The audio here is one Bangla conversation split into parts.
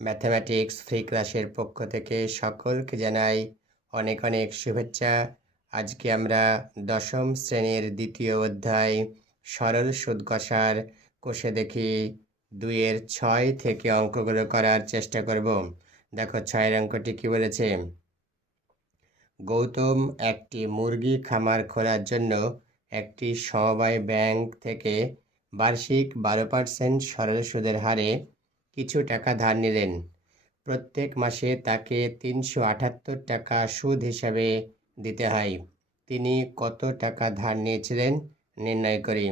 ম্যাথামেটিক্স ফ্রি ক্লাসের পক্ষ থেকে সকলকে জানাই অনেক অনেক শুভেচ্ছা। আজকে আমরা দশম শ্রেণির দ্বিতীয় অধ্যায় সরল সুদ কষার কষে দেখি দুইয়ের ছয় থেকে অঙ্কগুলো করার চেষ্টা করব। দেখো ছয়ের অঙ্কটি কি বলেছে? গৌতম একটি মুরগি খামার খোলার জন্য একটি সমবায় ব্যাংক থেকে বার্ষিক বারো পার্সেন্ট সরল সুদের হারে কিছু টাকা ধার নিলেন। প্রত্যেক মাসে তাকে তিনশো আটাত্তর টাকা সুদ হিসাবে দিতে হয়। তিনি কত টাকা ধার নিয়েছিলেন নির্ণয় করি।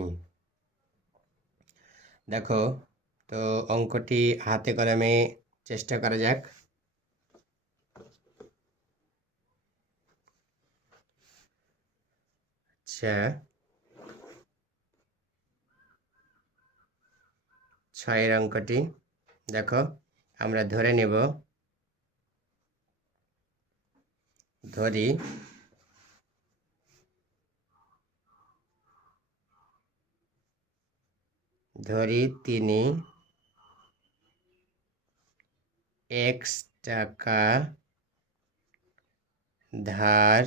দেখো, তো অঙ্কটি হাতে কলমে চেষ্টা করা যাক। আচ্ছা। ছয়ের অঙ্কটি। দেখো আমরা ধরে নেব। ধরি। ধরি তিনি এক্স টাকা ধার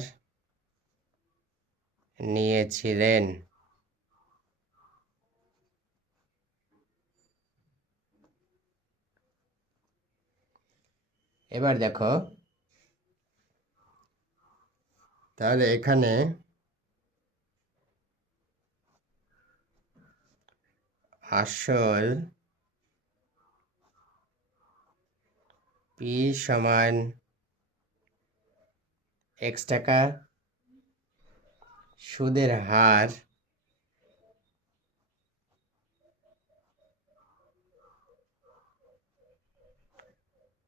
নিয়েছিলেন। এবার দেখো। তাহলে এখানে আসল পি সমান এক্স টাকা সুদের হার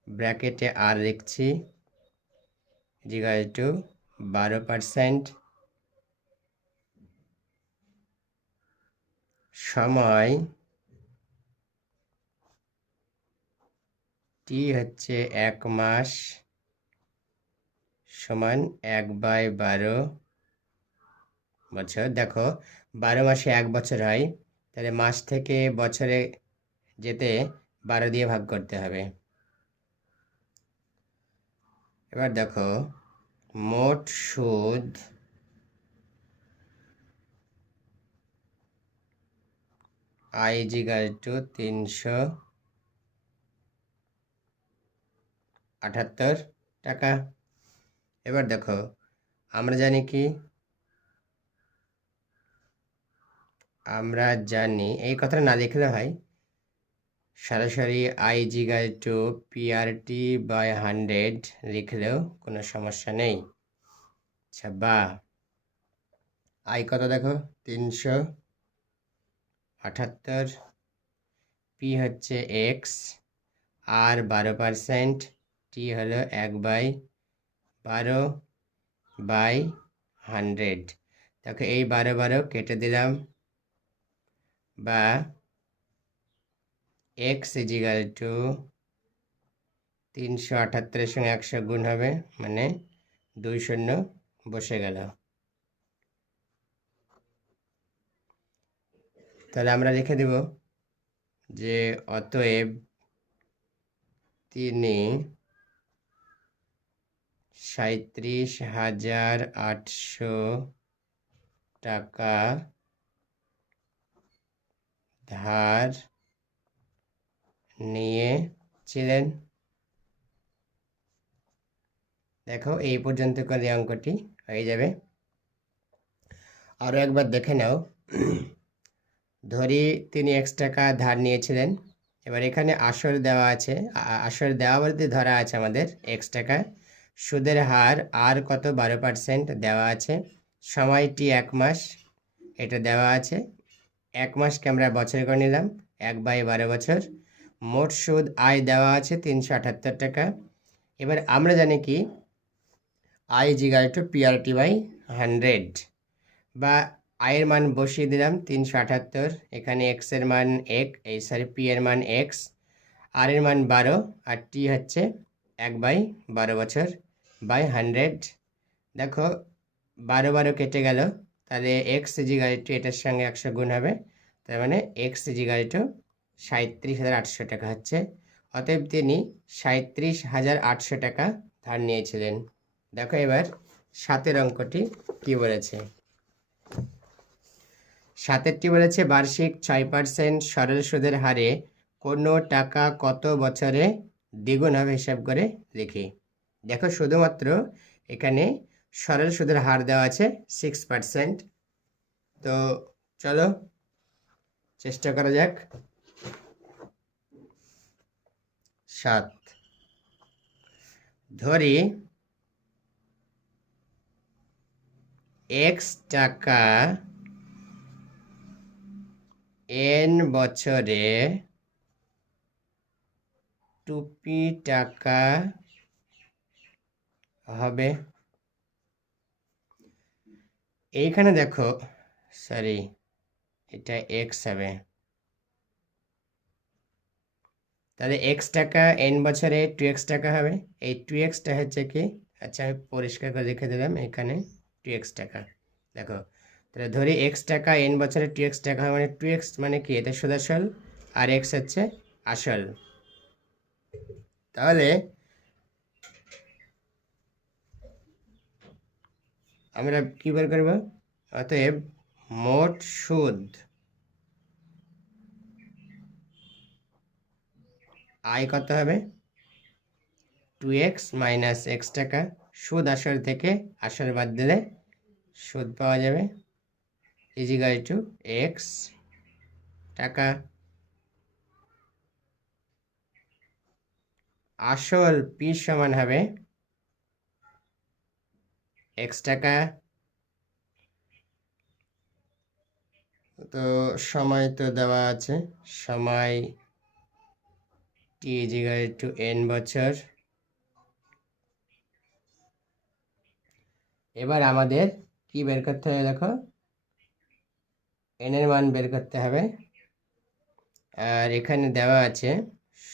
ব্র্যাকেটে আর লিখছি ইজিকাল টু বারো পার্সেন্ট। সময় টি হচ্ছে এক মাস সমান এক বাই বারো। বছর, দেখো, বারো মাসে এক বছর হয়, তাহলে মাস থেকে বছরে যেতে বারো দিয়ে ভাগ করতে হবে। এবার দেখো, মোট সুদ আই জিগাল টু তিনশো আটাত্তর টাকা। এবার দেখো, আমরা জানি কি? আমরা জানি, এই কথাটা না লিখলে হয় সরাসরি I equal to PRT by hundred লিখলেও কোনো সমস্যা নেই। আচ্ছা বা আই কত দেখো? তিনশো আটাত্তর। পি হচ্ছে এক্স আর বারো পারসেন্ট টি হলো এক বাই বারো বাই হান্ড্রেড দেখো এই বারো বারো কেটে দিলাম বা এক্স ইজিক্যাল টু তিনশো আটাত্তরের সঙ্গে একশো গুণ হবে মানে দুই শূন্য বসে গেল। তাহলে আমরা লিখে দেব যে অতএব তিনি সাঁত্রিশ হাজার আটশো টাকা ধার নিয়েছিলেন দেখো, এই পর্যন্ত করে অঙ্কটি হয়ে যাবে। আরও একবার দেখে নাও। ধরি তিনি এক্স টাকা ধার নিয়েছিলেন। এবার এখানে আসর দেওয়া আছে। আসর দেওয়া বলতে ধরা আছে আমাদের এক্স টাকা সুদের হার আর কত? বারো পার্সেন্ট দেওয়া আছে। সময়টি এক মাস। এটা দেওয়া আছে। এক মাসকে আমরা বছরে করে নিলাম। এক বাই বারো বছর। মোট সুদ আয় দেওয়া আছে তিনশো আটাত্তর টাকা। এবার আমরা জানি কি? I equal to PRT by hundred. বা আয়ের মান বসিয়ে দিলাম তিনশো আটাত্তর। এখানে এক্সের মান এক, এই সরি পি এর মান এক্স আর এর মান বারো, আর টি হচ্ছে এক বাই বারো বছর বাই হান্ড্রেড। দেখো, বারো বারো কেটে গেল, তাহলে এক্স ইজিগাল টু এটার সঙ্গে একশো গুণ হবে, তার মানে এক্স ইজিগাল টু সাঁত্রিশ হাজার আটশো টাকা হচ্ছে। অতএব তিনি সাঁত্রিশ হাজার আটশো টাকা ধার নিয়েছিলেন। দেখো এবার সাতের অঙ্কটি কি বলেছে? সাতেরটি বলেছে, বার্ষিক ছয় পার্সেন্ট সরল সুদের হারে কোনো টাকা কত বছরে দ্বিগুণ হবে হিসাব করে লিখি। দেখো শুধুমাত্র এখানে সরল সুদের হার দেওয়া আছে সিক্স পার্সেন্ট তো চলো, চেষ্টা করা যাক। সাত। ধরি এক্স টাকা এন বছরে টুপি টাকা হবে। এইখানে দেখো সরি এটা এক্স হবে। তাহলে এক্স টাকা এন বছরে টু এক্স টাকা হবে। এই টু এক্সটা হচ্ছে কি? আচ্ছা আমি পরিষ্কার করে লিখে দিলাম, এখানে টু এক্স টাকা। দেখো, তাহলে ধরি এক্স টাকা এন বছরে টু এক্স টাকা হয় মানে টু এক্স মানে কি? এটা সুদাসল আর এক্স হচ্ছে আসল। তাহলে আমরা কি বের করব? অতএব মোট সুদ। আয় কত হবে। টু এক্স মাইনাস এক্স টাকা সুদ আসর থেকে আসর বাদ দিলে সুদ পাওয়া যাবে। ইজিগাই টু এক্স টাকা আসল পি সমান হবে এক্স টাকা। তো সময় তো দেওয়া আছে, সময় টি ইজিগাল টু এন বছর? এবার আমাদের কি বের করতে হবে দেখো? এন এর মান বের করতে হবে। আর এখানে দেওয়া আছে,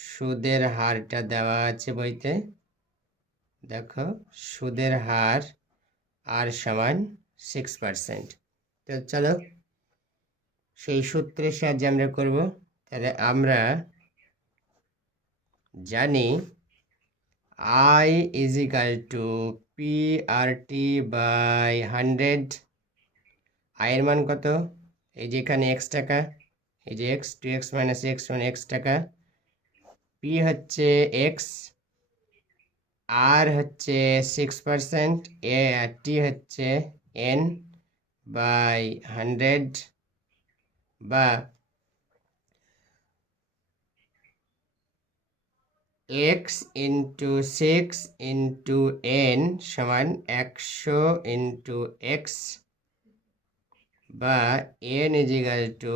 সুদের হারটা দেওয়া আছে বইতে। দেখো, সুদের হার আর সমান সিক্স পারসেন্ট তো চলো, সেই সূত্রের সাহায্যে আমরা করব। তাহলে আমরা জানি I is equal to P R T by hundred আয়ের মান কত? এই যে এখানে এক্স টাকা, এই যে x to x minus x one x টাকা। পি হচ্ছে এক্স আর হচ্ছে সিক্স পারসেন্ট এ আর টি হচ্ছে এন বাই হান্ড্রেড বা x into six into n সমান একশো ইন্টু এক্স বা এন ইজিক্যাল টু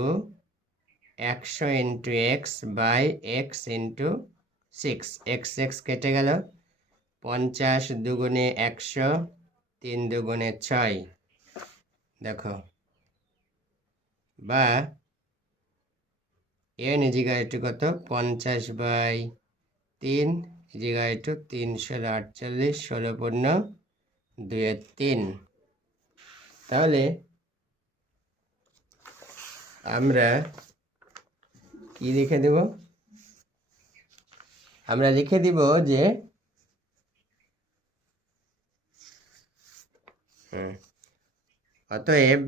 একশো into x by x into six x x কেটে গেল। পঞ্চাশ দুগুণে একশো, তিন দুগুণে ছয়। দেখো। বা এন ইজিক্যাল টু কত? পঞ্চাশ বাই তিন ইজিক্যাল টু তিনশো আটচল্লিশ ষোলো পূর্ণ দুয়ের তিন। তাহলে আমরা কি লিখে দেব? আমরা লিখে দিব যে হুম, অতএব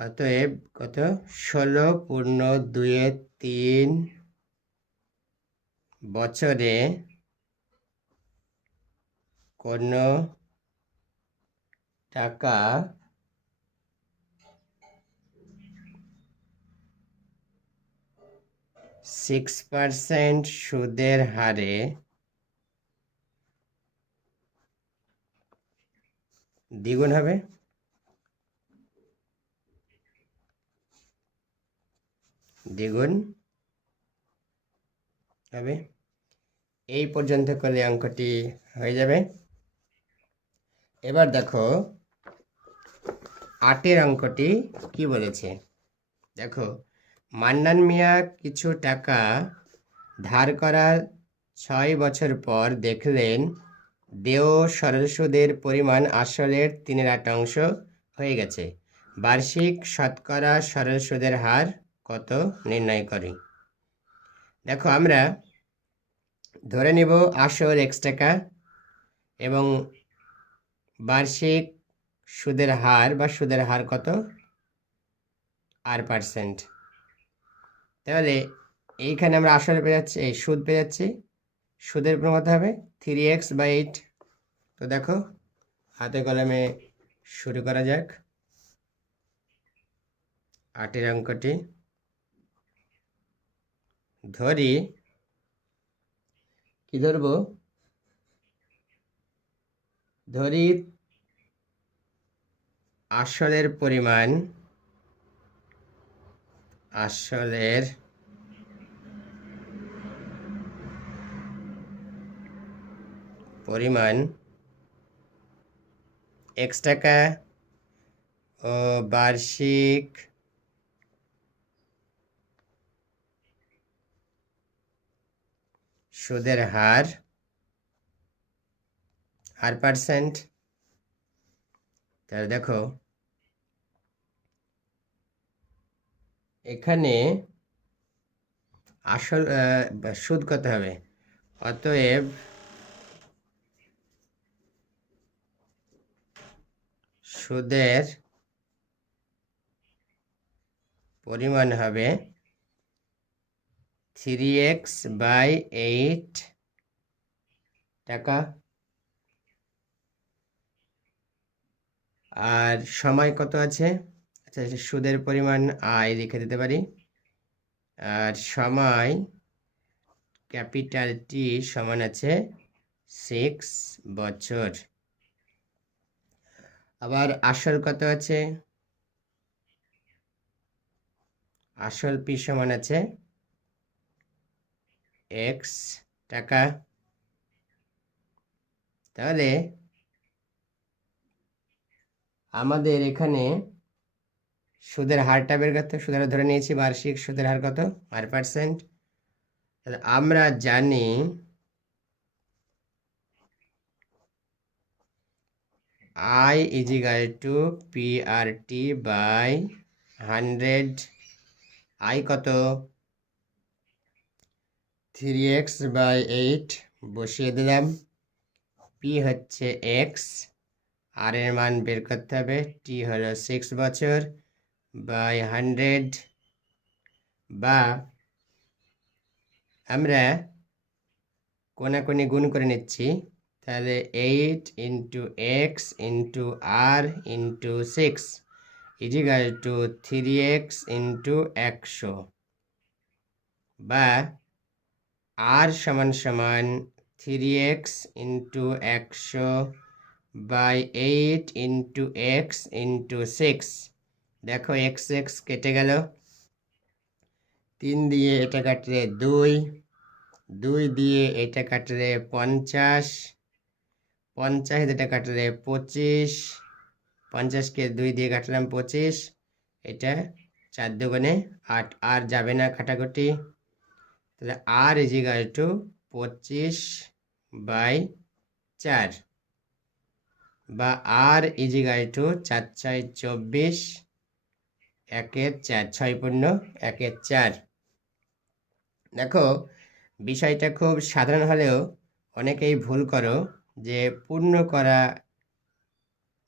অতএব কত? ষোলো পূর্ণ দুয়ে তিন বছরে কোনো টাকা সিক্স পার্সেন্ট সুদের হারে দ্বিগুণ হবে? দ্বিগুণ হবে। এই পর্যন্ত করলে অঙ্কটি হয়ে যাবে। এবার দেখো, আটের অঙ্কটি কি বলেছে? দেখো, মান্নান মিয়া কিছু টাকা ধার করার ছয় বছর পর দেখলেন দেয় সরল সুদের পরিমাণ আসলের তিনের আট অংশ হয়ে গেছে। বার্ষিক শতকরা সরল সুদের হার কত নির্ণয় করি। দেখো আমরা ধরে নিব আসল এক্স টাকা এবং বার্ষিক সুদের হার বা সুদের হার কত? আর পার্সেন্ট তাহলে এইখানে আমরা আসল পেয়ে যাচ্ছি, এই সুদ পেয়ে যাচ্ছি। সুদের উপর কত হবে? থ্রি এক্স বাই এইট তো দেখো, হাতে কলমে শুরু করা যাক। আটের অঙ্কটি। ধরি। কি ধরব? ধরি আসলের পরিমাণ আসলের পরিমাণ এক্স টাকা ও বার্ষিক সুদের হার হার পার্সেন্ট। তাহলে দেখো, এখানে আসল সুদ কত হবে? অতএব সুদের পরিমাণ হবে থ্রি এক্স বাই এইট টাকা আর সময় কত আছে? আচ্ছা সুদের পরিমাণ আয় লিখে দিতে পারি। আর সময় ক্যাপিটাল টি সমান আছে সিক্স বছর। আবার আসল কত আছে? আসল পি সমান আছে এক্স টাকা। তাহলে আমাদের এখানে সুদের হারটা বের করতে সুদের ধরে নিয়েছি, বার্ষিক সুদের হার কত? আর পার্সেন্ট তাহলে আমরা জানি I equal to P R T by hundred I কত? থ্রি এক্স বাই এইট বসিয়ে দিলাম। পি হচ্ছে এক্স, আর এর মান বের করতে হবে। টি হলো সিক্স বছর বাই হান্ড্রেড। বা আমরা কোনাকুনি গুণ করে নিচ্ছি। তাহলে eight into x into R into six equal to three x into একশো। বা আর সমান সমান থ্রি এক্স ইন্টু একশো by eight into x into six দেখো এক্স এক্স কেটে গেল। তিন দিয়ে এটা কাটলে দুই। দুই দিয়ে এটা কাটলে পঞ্চাশ। পঞ্চাশ এটা কাটলে পঁচিশ। পঞ্চাশকে দুই দিয়ে কাটলাম পঁচিশ। এটা চার দুগুণে আট। আর যাবে না কাটাকুটি। তাহলে আর ইজিগাল টু পঁচিশ বাই চার বা আর ইজিগাল টু চার ছয় চব্বিশ একের চার ছয় পূর্ণ একের চার। দেখো, বিষয়টা খুব সাধারণ হলেও অনেকেই ভুল করো যে পূর্ণ করা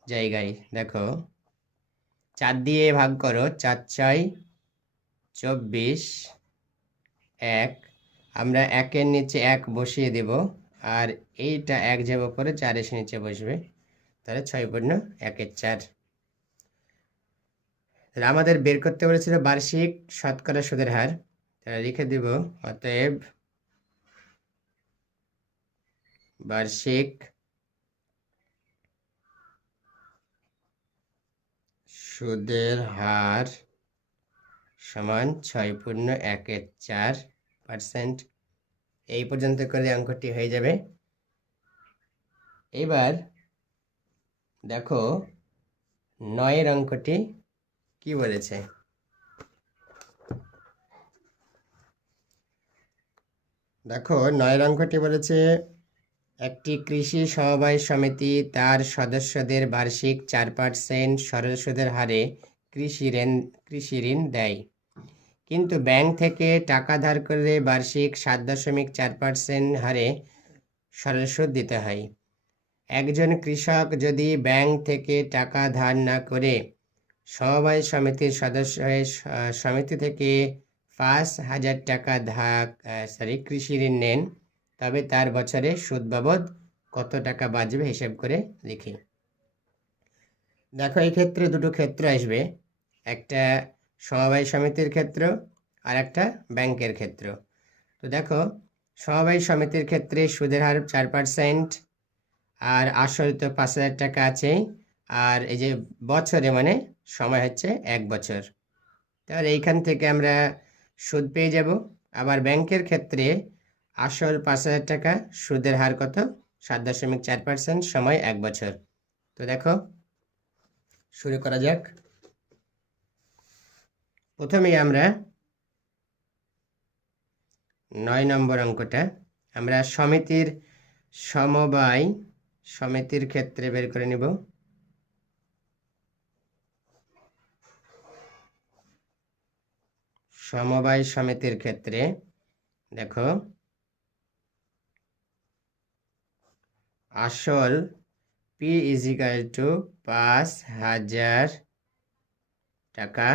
জায়গায় দেখো, চার দিয়ে ভাগ করো, চার ছয় চব্বিশ এক, আমরা একের নিচে এক বসিয়ে দেব, আর এইটা এক যাব করে চার এসে নিচে বসবে। তাহলে ছয় পূর্ণ একের চার। তাহলে আমাদের বের করতে বলেছিল বার্ষিক শতকরা সুদের হার। তাহলে লিখে দিব, অতএব বার্ষিক সুদের হার সমান ছয় পূর্ণ একের চার। পার্সেন্ট। এই পর্যন্ত করলে অঙ্কটি হয়ে যাবে। এবার দেখো নয়ের অঙ্কটি কি বলেছে? দেখো নয়ের অঙ্কটি বলেছে, একটি কৃষি সমবায় সমিতি তার সদস্যদের বার্ষিক চার পার্সেন্ট সরল সুদের হারে কৃষি ঋণ কৃষি ঋণ দেয়। কিন্তু ব্যাংক থেকে টাকা ধার করলে বার্ষিক সাত দশমিক চার পার্সেন্ট হারে সরল সুদ দিতে হয়। একজন কৃষক যদি ব্যাংক থেকে টাকা ধার না করে সমবায় সমিতির সদস্য হয়ে সমিতি থেকে পাঁচ হাজার টাকা ধার সরি কৃষি ঋণ নেন, তবে তার বছরে সুদ বাবদ কত টাকা বাঁচবে হিসেব করে লিখি। দেখো, এই ক্ষেত্রে দুটো ক্ষেত্র আসবে। একটা সমবায় সমিতির ক্ষেত্র আর একটা ব্যাংকের ক্ষেত্র তো দেখো সমবায় সমিতির ক্ষেত্রে সুদের হার চার পার্সেন্ট আর আসল তো পাঁচ হাজার টাকা আছেই, আর এই যে বছরে মানে সময় হচ্ছে এক বছর। তাহলে এইখান থেকে আমরা সুদ পেয়ে যাব। আবার ব্যাংকের ক্ষেত্রে আসল পাঁচ হাজার টাকা, সুদের হার কত? সাত দশমিক চার পার্সেন্ট সময় এক বছর। তো দেখো, শুরু করা যাক। প্রথমেই আমরা নয় নম্বর অঙ্কটা, আমরা সমিতির সমবায় সমিতির ক্ষেত্রে বের করে নিব। সমবায় সমিতির ক্ষেত্রে, দেখো, আসল পি ইজিক্যাল টু পাঁচ হাজার টাকা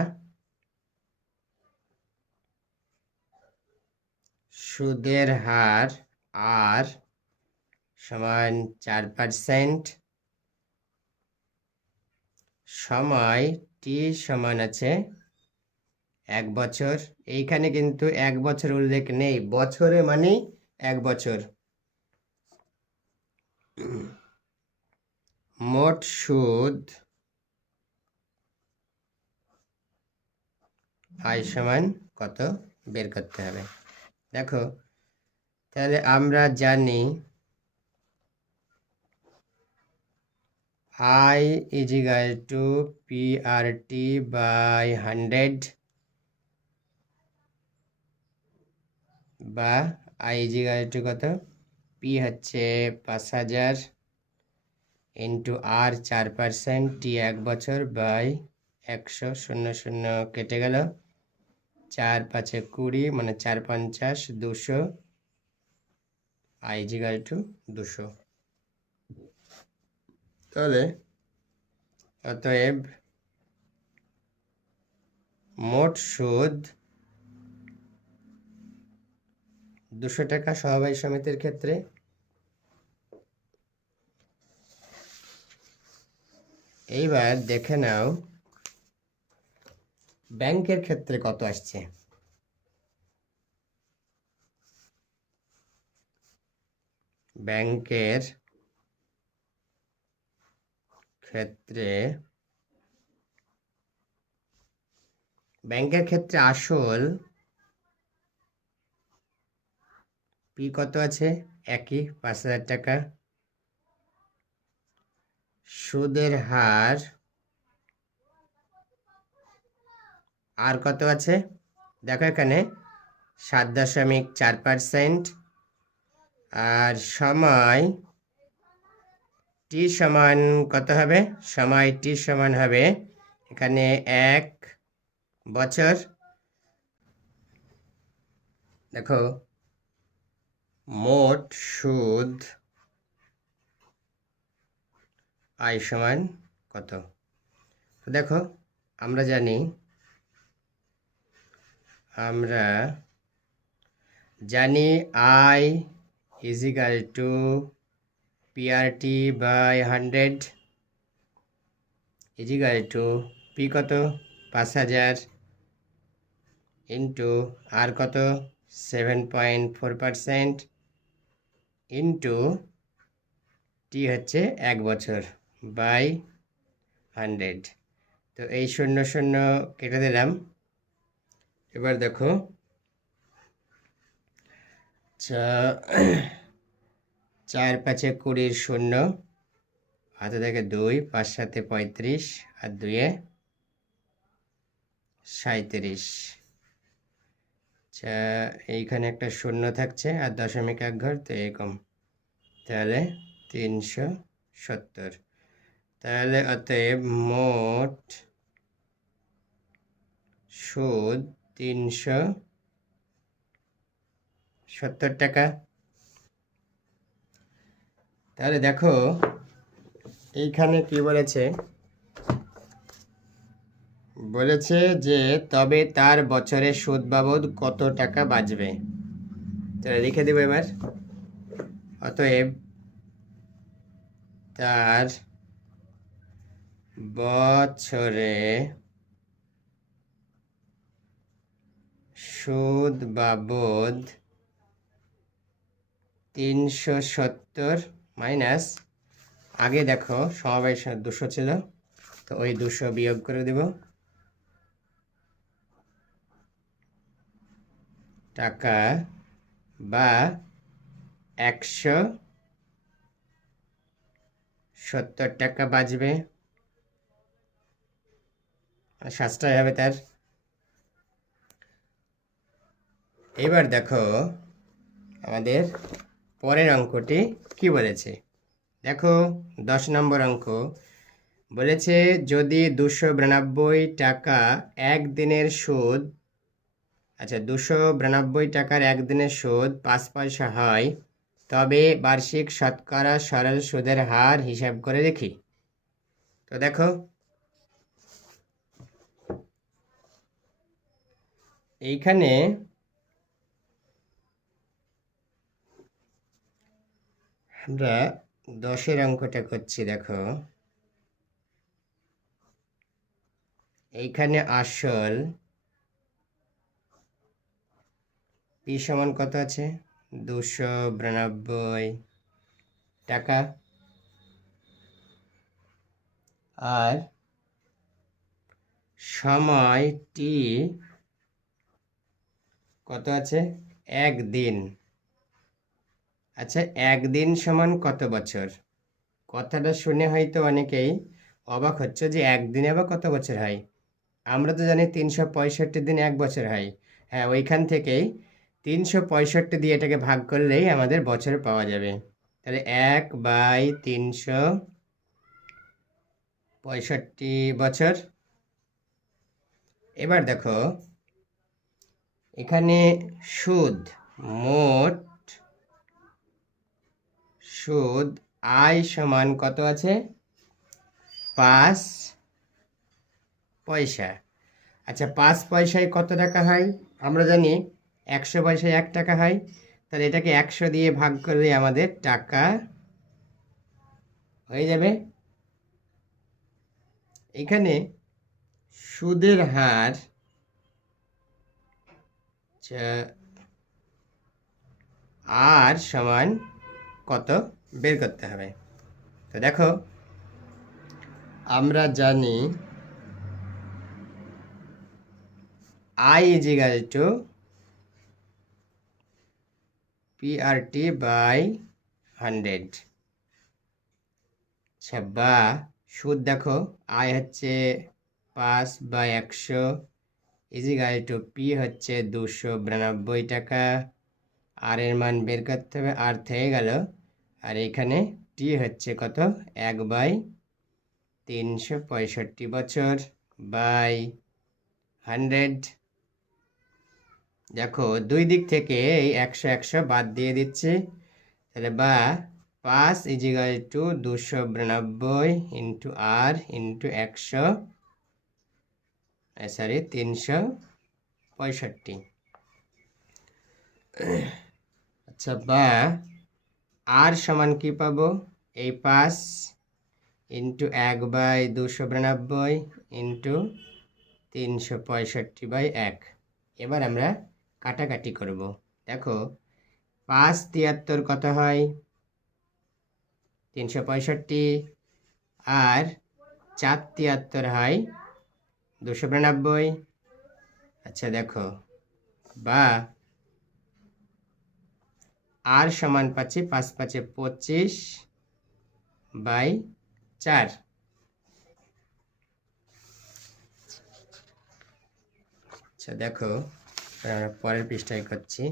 সুদের হার আর সমান চার পার্সেন্ট সময় টি সমান আছে এক বছর। এইখানে কিন্তু এক বছর উল্লেখ নেই, বছরে মানে এক বছর। মোট সুদ আয় সমান কত? বের করতে হবে। দেখো, তাহলে আমরা জানি I equal to P R T by hundred বা আই ইজিগাল টু কত? পি হচ্ছে পাঁচ হাজার ইন্টু আর চার পার্সেন্ট টি এক বছর বাই একশো শূন্য শূন্য কেটে গেল। চার পাঁচে কুড়ি মানে চার পঞ্চাশ, দুশো আই ইজিগাল টু দুশো। তাহলে অতএব মোট সুদ দুশো টাকা সমবায় সমিতির ক্ষেত্রে। এইবার দেখে নাও ব্যাংকের ক্ষেত্রে কত আসছে? ব্যাংকের ক্ষেত্রে ব্যাংকের ক্ষেত্রে আসল পি কত আছে? একই, পাঁচ হাজার টাকা। সুদের হার আর কত আছে? দেখো এখানে সাত দশমিক চার পারসেন্ট আর সময় টি সমান কত হবে? সময় টি সমান হবে এখানে এক বছর। দেখো, মোট সুদ আয় সমান কত? দেখো, আমরা জানি আমরা জানি I equal to PRT by hundred equal to P কত? পাঁচ হাজার ইন্টু আর কত? Seven point four percent into T হচ্ছে এক বছর বাই হান্ড্রেড তো এই শূন্য শূন্য কেটে দিলাম। এবার দেখো। চার পাঁচে কুড়ির শূন্য, হাতে থেকে দুই, পাঁচ সাথে পঁয়ত্রিশ, আর দুয়ে সাঁত্রিশ আচ্ছা এইখানে একটা শূন্য থাকছে, আর দশমিক এক ঘর, তো এরকম। তাহলে তিনশো সত্তর। তাহলে অতএব মোট সুদ তিনশো সত্তর টাকা। তাহলে দেখো, এইখানে কি বলেছে? বলেছে যে, তবে তার বছরে সুদ বাবদ কত টাকা বাঁচবে? তাহলে লিখে দেবো এবার। অতএব তার বছরে সুদ বাবদ তিনশো সত্তর মাইনাস, আগে দেখো সমাবেশ দুশো ছিল, তো ওই দুশো বিয়োগ করে দেব। টাকা বা একশো সত্তর টাকা বাঁচবে। সাশ্রয় হবে তার। এবার দেখো আমাদের পরের অঙ্কটি কি বলেছে? দেখো, দশ নম্বর অঙ্ক বলেছে, যদি দুশো বিরানব্বই টাকা একদিনের সুদ আচ্ছা দুশো বিরানব্বই টাকার একদিনের সুদ পাঁচ পয়সা হয়, তবে বার্ষিক শতকরা সরল সুদের হার হিসাব করে দেখি। তো দেখো, এইখানে আমরা দশের অঙ্কটা করছি, দেখো। এইখানে আসল পি সমান কত আছে? দুশো বিরানব্বই টাকা। আর সময় টি কত আছে? একদিন। আচ্ছা একদিন সমান কত বছর? কথাটা শুনে হয়তো অনেকেই অবাক হচ্ছে যে একদিনে আবার কত বছর হয়? আমরা তো জানি তিনশো পঁয়ষট্টি দিন এক বছর হয়। হ্যাঁ ওইখান থেকেই তিনশো পঁয়ষট্টি দিয়ে এটাকে ভাগ করলেই আমাদের বছর পাওয়া যাবে। তাহলে এক বাই তিনশো পঁয়ষট্টি বছর। এবার দেখো, এখানে সুদ মোট সুদ আয় সমান কত আছে? পাঁচ পয়সা। আচ্ছা পাঁচ পয়সায় কত টাকা হয়? আমরা জানি একশো পয়সায় এক টাকা হয়। তাহলে এটাকে একশো দিয়ে ভাগ করলে আমাদের টাকা হয়ে যাবে। এখানে সুদের হার আচ্ছা, আর সমান কত? বের করতে হবে। তো দেখো, আমরা জানি I equal to PRT by hundred আচ্ছা বা সুদ দেখো আয় হচ্ছে পাঁচ বাই একশো ইজিগাল টু পি হচ্ছে দুশো বিরানব্বই টাকা। আর এর মান বের করতে হবে আর থেকে গেল আর এখানে টি হচ্ছে কত? এক বাই তিনশো পঁয়ষট্টি বছর বাই হান্ড্রেড। দেখো, দুই দিক থেকে এই একশো একশো বাদ দিয়ে দিচ্ছি। তাহলে বা পাঁচ ইজিগাল টু দুশো বিরানব্বই ইন্টু আর ইন্টু একশো সরি তিনশো পঁয়ষট্টি। আচ্ছা বা আর সমান কি পাবো? এই পাঁচ ইন্টু এক বাই দুশো বিরানব্বই ইন্টু তিনশো পঁয়ষট্টি বাই এক। এবার আমরা কাটাকাটি করব। দেখো, পাঁচ তিয়াত্তর কত হয়? তিনশো পঁয়ষট্টি। আর চার তিয়াত্তর হয় দুশো বিরানব্বই। আচ্ছা দেখো, বা আর সমান পাচ্ছি পাঁচ পাঁচে পঁচিশ বাই চার। আচ্ছা দেখো আমরা পরের পৃষ্ঠায় করছি।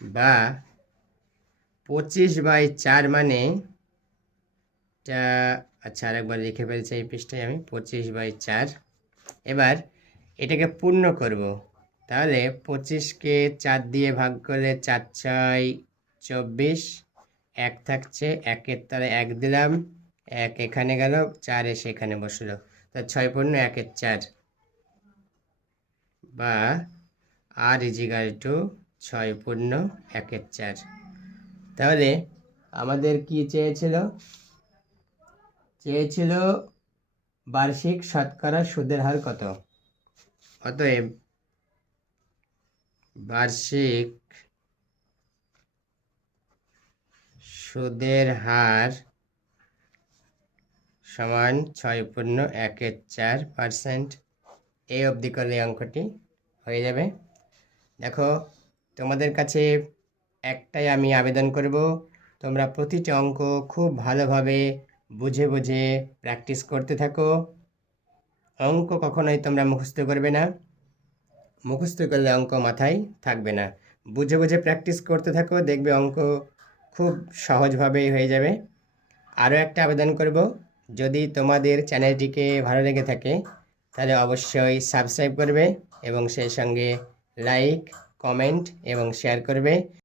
বা পঁচিশ বাই চার মানে এটা আচ্ছা আরেকবার লিখে ফেলছি এই পৃষ্ঠায় আমি, পঁচিশ বাই চার। এবার এটাকে পূর্ণ করব। তাহলে পঁচিশকে চার দিয়ে ভাগ করলে চার ছয় চব্বিশ। এক থাকছে, একের তলায় এক দিলাম। এক এখানে গেল, চার এসে এখানে বসল। তো ছয় পূর্ণ একের চার। বা আর ইজিগাল টু ছয় পূর্ণ একের চার। তাহলে আমাদের কি চেয়েছিল? চেয়েছিল বার্ষিক শতকরা সুদের হার কত? অতএব বার্ষিক সুদের হার সমান ছয় পূর্ণ একের চার পার্সেন্ট। এই অবধি করলে অঙ্কটি হয়ে যাবে। দেখো, তোমাদের কাছে একটাই আমি আবেদন করব, তোমরা প্রতিটি অঙ্ক খুব ভালোভাবে বুঝে বুঝে প্র্যাকটিস করতে থাকো। অঙ্ক কখনোই তোমরা মুখস্থ করবে না। মুখস্থ করলে অঙ্ক মাথায় থাকবে না। বুঝে বুঝে প্র্যাকটিস করতে থাকো, দেখবে অঙ্ক খুব সহজভাবেই হয়ে যাবে। আরও একটা আবেদন করব, যদি তোমাদের চ্যানেলটিকে ভালো লেগে থাকে, তাহলে অবশ্যই সাবস্ক্রাইব করবে এবং সেই সঙ্গে লাইক কমেন্ট এবং শেয়ার করবে।